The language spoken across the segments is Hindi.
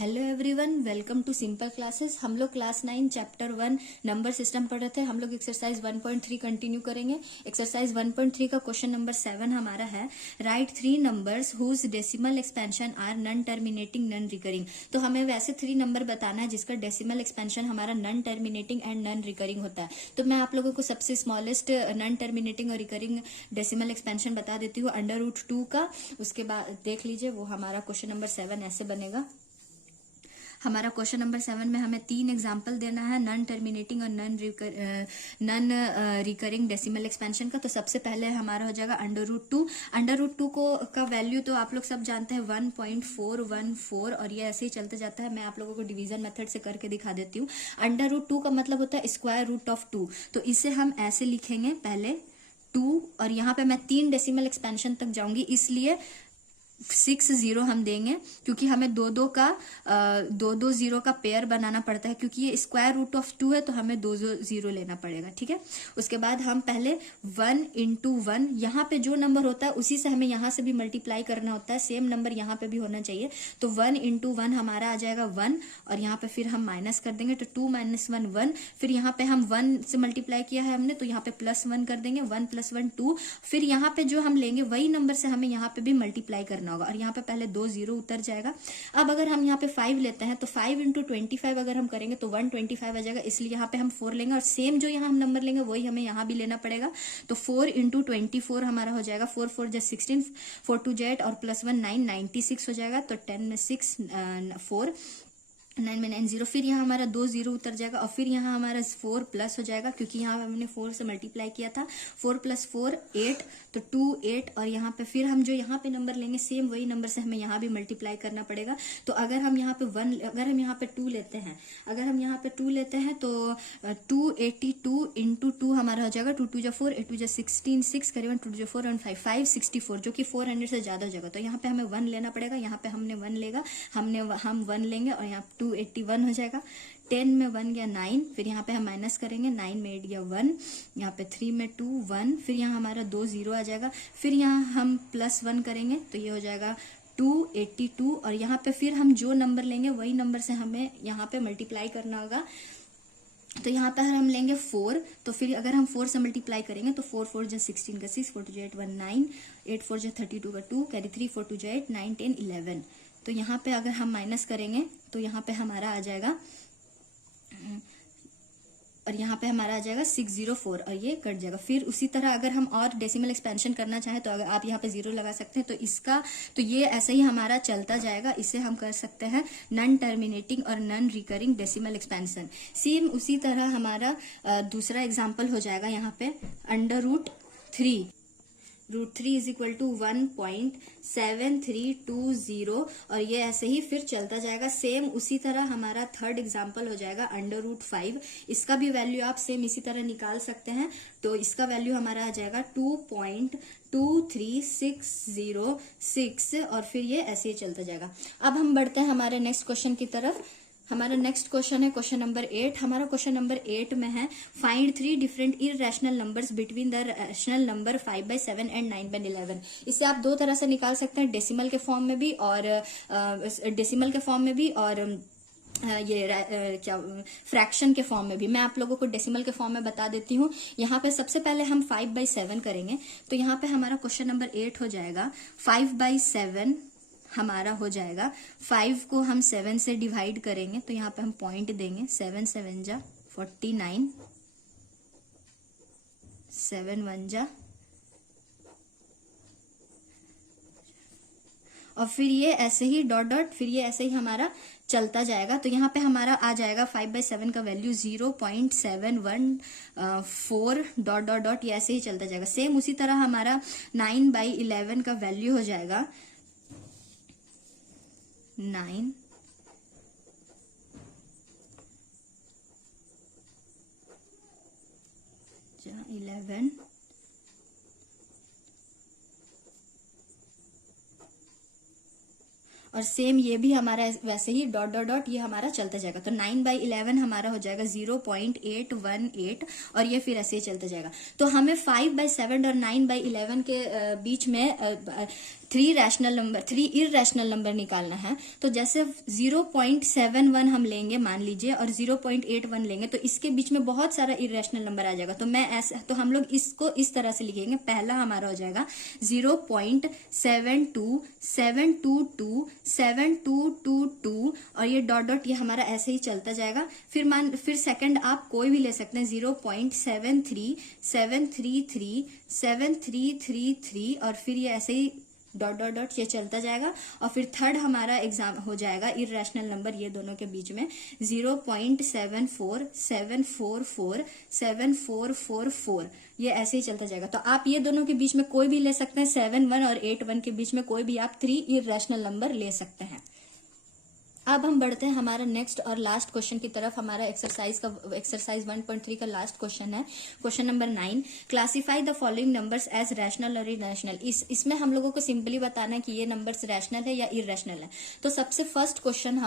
Hello everyone, welcome to simple classes. हम लोग क्लास 9 चैप्टर 1 नंबर सिस्टम पढ़ रहे थे। हम लोग एक्सरसाइज 1.3 कंटिन्यू करेंगे। एक्सरसाइज 1.3 का क्वेश्चन नंबर 7 हमारा है, right 3 numbers whose decimal expansion are non terminating non recurring. तो हमें वैसे 3 नंबर बताना है जिसका डेसिमल एक्सपेंशन हमारा non terminating and non recurring होता है। तो मैं आप लोगों को सबसे स्मॉलेस्ट नन टर्मिनेटिंग और रिकरिंग डेसिमल एक्सपेंशन बता देती हूँ, √2 का। उसके बाद देख लीजिए, वो हमारा क्वेश्चन नंबर 7 ऐसे बनेगा। हमारा क्वेश्चन नंबर 7 में हमें 3 एग्जाम्पल देना है नन टर्मिनेटिंग और नन रिकरिंग डेसिमल एक्सपेंशन का। तो सबसे पहले हमारा हो जाएगा √2। √2 को का वैल्यू तो आप लोग सब जानते हैं 1.414, और ये ऐसे ही चलते जाता है। मैं आप लोगों को डिवीजन मेथड से करके दिखा देती हूँ। √2 का मतलब होता है स्क्वायर रूट ऑफ 2। तो इसे हम ऐसे लिखेंगे, पहले 2, और यहाँ पे मैं 3 डेसिमल एक्सपेंशन तक जाऊंगी, इसलिए 60 हम देंगे, क्योंकि हमें दो दो जीरो का पेयर बनाना पड़ता है, क्योंकि ये स्क्वायर रूट ऑफ 2 है, तो हमें 2 जीरो लेना पड़ेगा। ठीक है। उसके बाद हम पहले 1 इंटू 1, यहाँ पे जो नंबर होता है उसी से हमें यहाँ से भी मल्टीप्लाई करना होता है। सेम नंबर यहाँ पे भी होना चाहिए। तो 1 इंटू 1 हमारा आ जाएगा 1, और यहाँ पे फिर हम माइनस कर देंगे, तो 2 - 1 1। फिर यहाँ पे हम 1 से मल्टीप्लाई किया है हमने, तो यहाँ पे +1 कर देंगे, 1 + 1 2। फिर यहाँ पे जो हम लेंगे वही नंबर से हमें यहाँ पे भी मल्टीप्लाई करना होगा, और यहाँ पे पहले 2 जीरो उतर जाएगा। अब अगर हम यहाँ पे 5 लेते हैं, तो 5 × 25 अगर हम करेंगे तो 125 आ जाएगा, इसलिए यहाँ पे हम 4 लेंगे, और सेम जो यहाँ हम नंबर लेंगे वही हमें यहाँ भी लेना पड़ेगा। तो 4 × 24 हमारा हो जाएगा 4 4 = 16, 4 2 = 8, और +1 9 96 हो जाएगा। तो 10 में 6 4, 9 में 9 0। फिर यहाँ हमारा 2 जीरो उतर जाएगा, और फिर यहाँ हमारा 4 प्लस हो जाएगा, क्योंकि यहाँ हमने 4 से मल्टीप्लाई किया था। 4 + 4 8, तो 2 8, और यहाँ पे फिर हम जो यहाँ पे नंबर लेंगे सेम वही नंबर से हमें यहाँ भी मल्टीप्लाई करना पड़ेगा। तो अगर हम यहाँ पे 1, अगर हम यहाँ पे 2 लेते हैं, तो 282 × 2 हमारा हो जाएगा 2 2 = 4, 8 2 = 16, 6 करीबन 2 2 = 4 और 5 564, जो कि 400 से ज्यादा हो जाएगा। तो यहाँ पे हमें 1 लेना पड़ेगा, यहाँ पे हमने 1 लेगा, हम 1 लेंगे, और यहाँ 281 हो जाएगा। 10 में 1 गया 9, फिर यहाँ पे हम माइनस करेंगे, 9 में 8 गया 1, यहाँ पे 3 में 2 1, फिर यहाँ हमारा 2 जीरो आ जाएगा। फिर यहाँ हम +1 करेंगे, तो ये हो जाएगा 282, और यहाँ पे फिर हम जो नंबर लेंगे वही नंबर से हमें यहाँ पे मल्टीप्लाई करना होगा। तो यहाँ पे हम लेंगे 4, तो फिर अगर हम 4 से मल्टीप्लाई करेंगे तो 4 4 = 16 का 6, 4 2 = 8 1 9, 8 4 = 32 का 2, कैरी 3 4 2 = 8 9 10 11। तो यहाँ पे अगर हम माइनस करेंगे तो यहाँ पे हमारा आ जाएगा, और यहाँ पे हमारा आ जाएगा 604, और ये कट जाएगा। फिर उसी तरह अगर हम और डेसिमल एक्सपेंशन करना चाहें तो अगर आप यहाँ पे 0 लगा सकते हैं। तो ये ऐसे ही हमारा चलता जाएगा। इसे हम कर सकते हैं नन टर्मिनेटिंग और non recurring decimal expansion. Same उसी तरह हमारा दूसरा एग्जाम्पल हो जाएगा यहाँ पे √3। √3 = 1.7320, और ये ऐसे ही फिर चलता जाएगा। सेम उसी तरह हमारा थर्ड एग्जाम्पल हो जाएगा √5। इसका भी वैल्यू आप सेम इसी तरह निकाल सकते हैं। तो इसका वैल्यू हमारा आ जाएगा 2.23606, और फिर ये ऐसे ही चलता जाएगा। अब हम बढ़ते हैं हमारे नेक्स्ट क्वेश्चन की तरफ। हमारा नेक्स्ट क्वेश्चन है क्वेश्चन नंबर 8। हमारा क्वेश्चन नंबर 8 में है, find 3 different irrational numbers between the rational number 5/7 and 9/11। इसे आप दो तरह से निकाल सकते हैं, डेसिमल के फॉर्म में भी और फ्रैक्शन के फॉर्म में भी। मैं आप लोगों को डेसिमल के फॉर्म में बता देती हूँ। यहाँ पे सबसे पहले हम 5/7 करेंगे, तो यहाँ पे हमारा क्वेश्चन नंबर 8 हो जाएगा 5/7 हमारा हो जाएगा। 5 को हम 7 से डिवाइड करेंगे, तो यहाँ पे हम पॉइंट देंगे, 7 7 = 49, 7 1 = और फिर ये ऐसे ही डॉट डॉट, फिर ये ऐसे ही हमारा चलता जाएगा। तो यहाँ पे हमारा आ जाएगा 5/7 का वैल्यू 0.714 डॉट डॉट डॉट, ये ऐसे ही चलता जाएगा। सेम उसी तरह हमारा 9/11 का वैल्यू हो जाएगा 9 11 और सेम ये भी हमारा वैसे ही डॉट डॉट डॉट ये हमारा चलता जाएगा। तो 9/11 हमारा हो जाएगा 0.818, और ये फिर ऐसे ही चलता जाएगा। तो हमें 5/7 और 9/11 के बीच में थ्री इररेशनल नंबर निकालना है, तो जैसे 0.71 हम लेंगे मान लीजिए और 0.81 लेंगे तो इसके बीच में बहुत सारा इररेशनल नंबर आ जाएगा। तो हम लोग इसको इस तरह से लिखेंगे। पहला हमारा हो जाएगा 0.72722 और ये डॉट डॉट ये हमारा ऐसे ही चलता जाएगा। फिर सेकंड आप कोई भी ले सकते हैं 0.737333 और फिर ये ऐसे ही डॉट डॉट डॉट ये चलता जाएगा। और फिर थर्ड हमारा एग्जाम हो जाएगा इररेशनल नंबर ये दोनों के बीच में 0.7474447444 ये ऐसे ही चलता जाएगा। तो आप ये दोनों के बीच में कोई भी ले सकते हैं, 71 और 81 के बीच में कोई भी आप 3 इररेशनल नंबर ले सकते हैं। अब हम बढ़ते हैं हमारा नेक्स्ट और लास्ट क्वेश्चन की तरफ। हमारा एक्सरसाइज 1.3 का लास्ट क्वेश्चन है, question number 9। Classify the following numbers as rational और इररेशनल। इसमें हम लोगों को सिंपली बताना है कि ये नंबर्स रैशनल है या इररेशनल है। तो सबसे फर्स्ट क्वेश्चन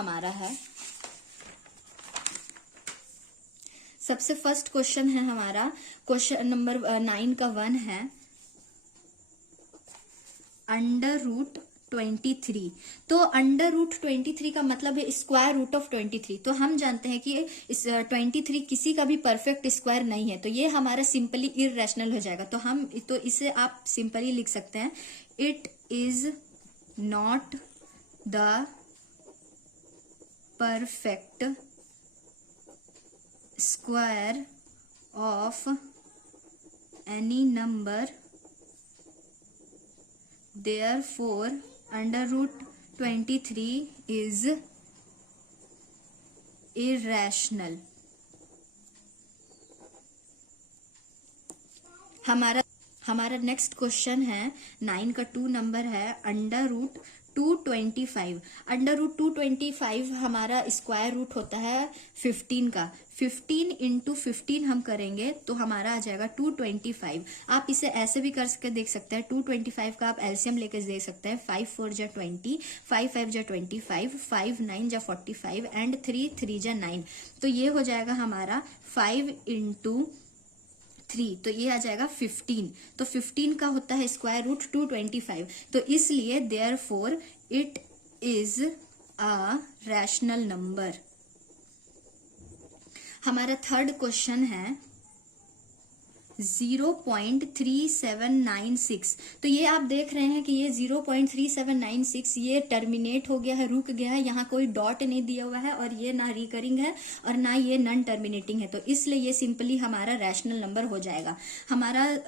हमारा क्वेश्चन नंबर 9 का 1 है √23। तो √23 का मतलब है स्क्वायर रूट ऑफ 23। तो हम जानते हैं कि इस 23 किसी का भी परफेक्ट स्क्वायर नहीं है, तो ये हमारा सिंपली इररेशनल हो जाएगा। तो इसे आप सिंपली लिख सकते हैं, it is not the perfect square of any number, therefore √23 is irrational। हमारा नेक्स्ट क्वेश्चन है 9 का 2 नंबर है √225। √225 हमारा स्क्वायर रूट होता है 15 का। 15 × 15 हम करेंगे तो हमारा आ जाएगा 225। आप इसे ऐसे भी कर के देख सकते हैं, 225 का आप एलसीएम लेके देख सकते हैं। 5 4 जा 20, 5 5 जा 25, 5 9 जा 45 एंड 3 3 जा 9। तो ये हो जाएगा हमारा 5 × 3, तो ये आ जाएगा 15। तो 15 का होता है स्क्वायर रूट 225। तो इसलिए therefore it is a rational number. हमारा थर्ड क्वेश्चन है 0.3796। तो ये आप देख रहे हैं कि ये 0.3796 ये टर्मिनेट हो गया है, रुक गया है, यहाँ कोई डॉट नहीं दिया हुआ है और ये ना रिकरिंग है और ना ये नॉन टर्मिनेटिंग है। तो इसलिए ये सिंपली हमारा रैशनल नंबर हो जाएगा। हमारा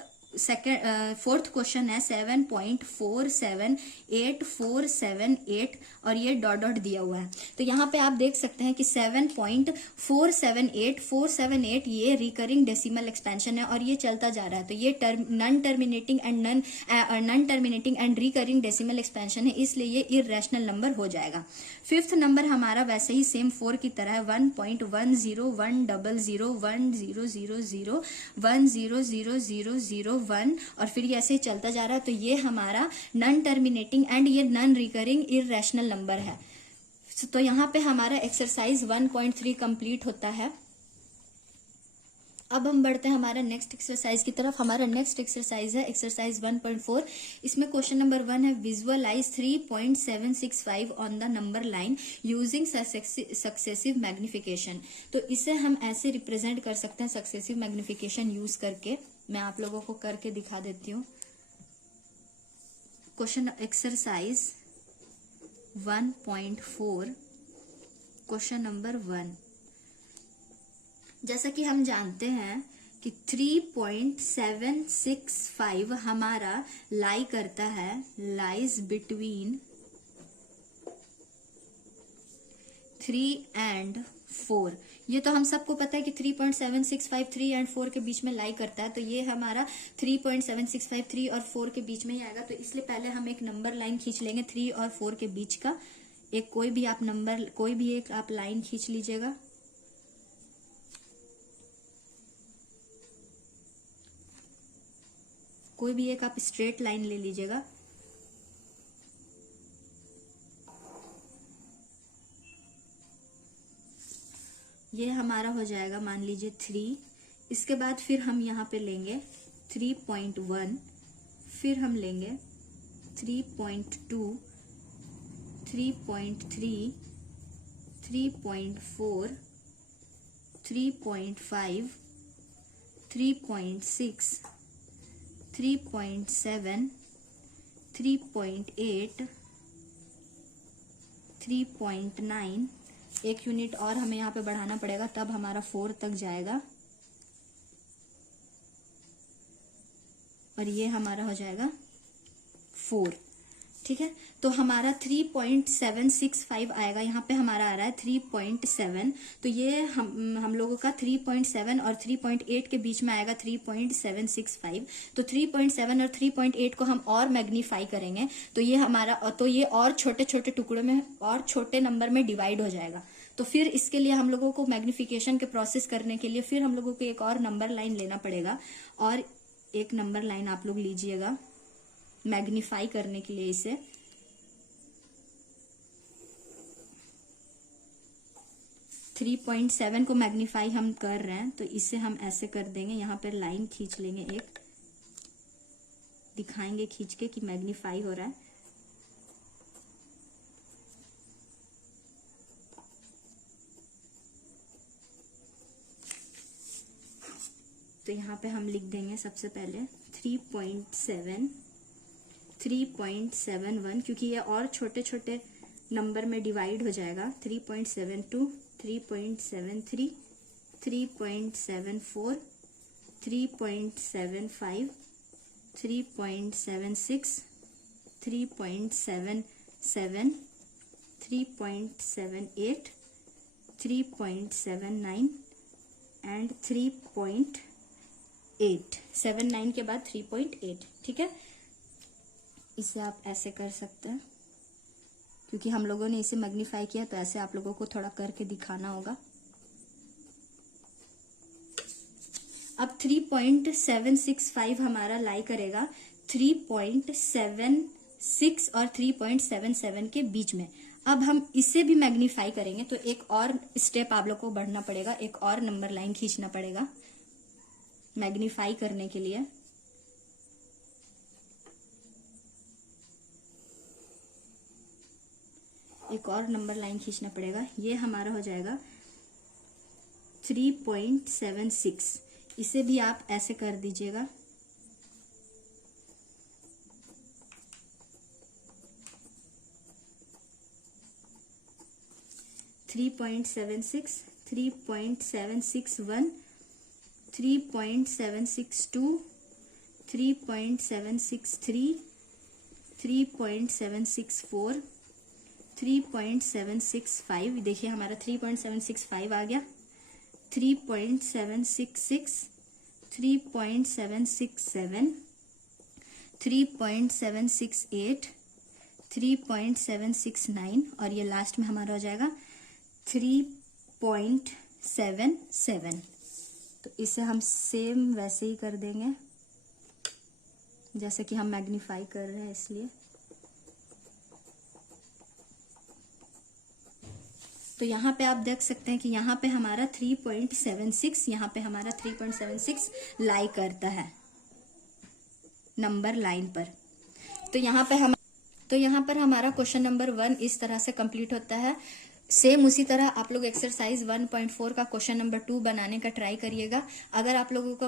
फोर्थ क्वेश्चन है 7.478478 और ये डॉट डॉट दिया हुआ है। तो यहाँ पे आप देख सकते हैं कि 7.478478 ये रिकरिंग डेसिमल एक्सपेंशन है और ये चलता जा रहा है। तो ये non terminating and recurring decimal expansion है, इसलिए ये इररेशनल नंबर हो जाएगा। फिफ्थ नंबर हमारा वैसे ही सेम 4 की तरह है 1.10101000100001 और फिर ये ऐसे ही चलता जा रहा है। तो ये हमारा नॉन टर्मिनेटिंग एंड ये नॉन रिकरिंग इररेशनल नंबर है। तो यहाँ पे हमारा एक्सरसाइज 1.3 कंप्लीट होता है। अब हम बढ़ते हैं हमारा नेक्स्ट एक्सरसाइज की तरफ। हमारा नेक्स्ट एक्सरसाइज है एक्सरसाइज 1.4। इसमें क्वेश्चन नंबर 1 है visualise 3.765 on the number line using successive magnification. तो इसे हम ऐसे रिप्रेजेंट कर सकते हैं सक्सेसिव मैग्निफिकेशन यूज करके। मैं आप लोगों को करके दिखा देती हूँ। Question exercise 1.4 question number 1। जैसा कि हम जानते हैं कि 3.765 हमारा लाई करता है, लाइज बिटवीन 3 and 4। ये तो हम सबको पता है कि 3.765 3 and 4 के बीच में लाई करता है। तो ये हमारा 3.765 3 और 4 के बीच में ही आएगा। तो इसलिए पहले हम एक नंबर लाइन खींच लेंगे 3 और 4 के बीच का। कोई भी एक आप लाइन खींच लीजिएगा। कोई भी एक आप स्ट्रेट लाइन ले लीजिएगा। ये हमारा हो जाएगा मान लीजिए 3। इसके बाद फिर हम यहाँ पे लेंगे 3.1, फिर हम लेंगे 3.2, 3.3, 3.4, 3.5, 3.6, 3.7, 3.8, 3.9, एक यूनिट और हमें यहाँ पे बढ़ाना पड़ेगा, तब हमारा 4 तक जाएगा, और ये हमारा हो जाएगा 4। ठीक है, तो हमारा 3.765 आएगा। यहाँ पे हमारा आ रहा है 3.7, तो ये हम लोगों का 3.7 और 3.8 के बीच में आएगा 3.765। तो 3.7 और 3.8 को हम और मैग्नीफाई करेंगे तो ये हमारा, तो ये और छोटे छोटे टुकड़ों में और छोटे नंबर में डिवाइड हो जाएगा। तो फिर इसके लिए हम लोगों को मैग्निफिकेशन के प्रोसेस करने के लिए फिर हम लोगों को एक और नंबर लाइन लेना पड़ेगा, और एक नंबर लाइन आप लोग लीजिएगा मैग्नीफाई करने के लिए। इसे 3.7 को मैग्नीफाई हम कर रहे हैं, तो इसे हम ऐसे कर देंगे, यहाँ पर लाइन खींच लेंगे, एक दिखाएंगे खींच के कि मैग्नीफाई हो रहा है। तो यहाँ पे हम लिख देंगे सबसे पहले 3.7, 3.71, क्योंकि ये और छोटे छोटे नंबर में डिवाइड हो जाएगा। 3.72, 3.73, 3.74, 3.75, 3.76, 3.77, 3.78, 3.79 एंड 3.8। 79 के बाद 3.8। ठीक है, इसे आप ऐसे कर सकते हैं, क्योंकि हम लोगों ने इसे मैग्नीफाई किया, तो ऐसे आप लोगों को थोड़ा करके दिखाना होगा। अब 3.765 हमारा लाई करेगा 3.76 और 3.77 के बीच में। अब हम इसे भी मैग्नीफाई करेंगे, तो एक और स्टेप आप लोग को बढ़ना पड़ेगा, एक और नंबर लाइन खींचना पड़ेगा मैग्नीफाई करने के लिए। एक और नंबर लाइन खींचना पड़ेगा, ये हमारा हो जाएगा 3.76। इसे भी आप ऐसे कर दीजिएगा। थ्री 3.761, 3.762, 3.763, 3.764, 3.765, देखिए हमारा 3.765 आ गया। 3.766, 3.767, 3.768, 3.769, और ये लास्ट में हमारा हो जाएगा 3.77। तो इसे हम सेम वैसे ही कर देंगे जैसे कि हम मैग्नीफाई कर रहे हैं, इसलिए। तो यहाँ पे आप देख सकते हैं कि यहाँ पे हमारा 3.76, यहाँ पे हमारा 3.76 लाई करता है नंबर लाइन पर। तो यहाँ पर हमारा क्वेश्चन नंबर 1 इस तरह से कंप्लीट होता है। सेम उसी तरह आप लोग एक्सरसाइज 1.4 का क्वेश्चन नंबर 2 बनाने का ट्राई करिएगा। अगर आप लोगों को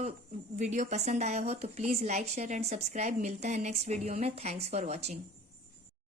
वीडियो पसंद आया हो तो please like, share and subscribe. मिलता है नेक्स्ट वीडियो में। Thanks for watching.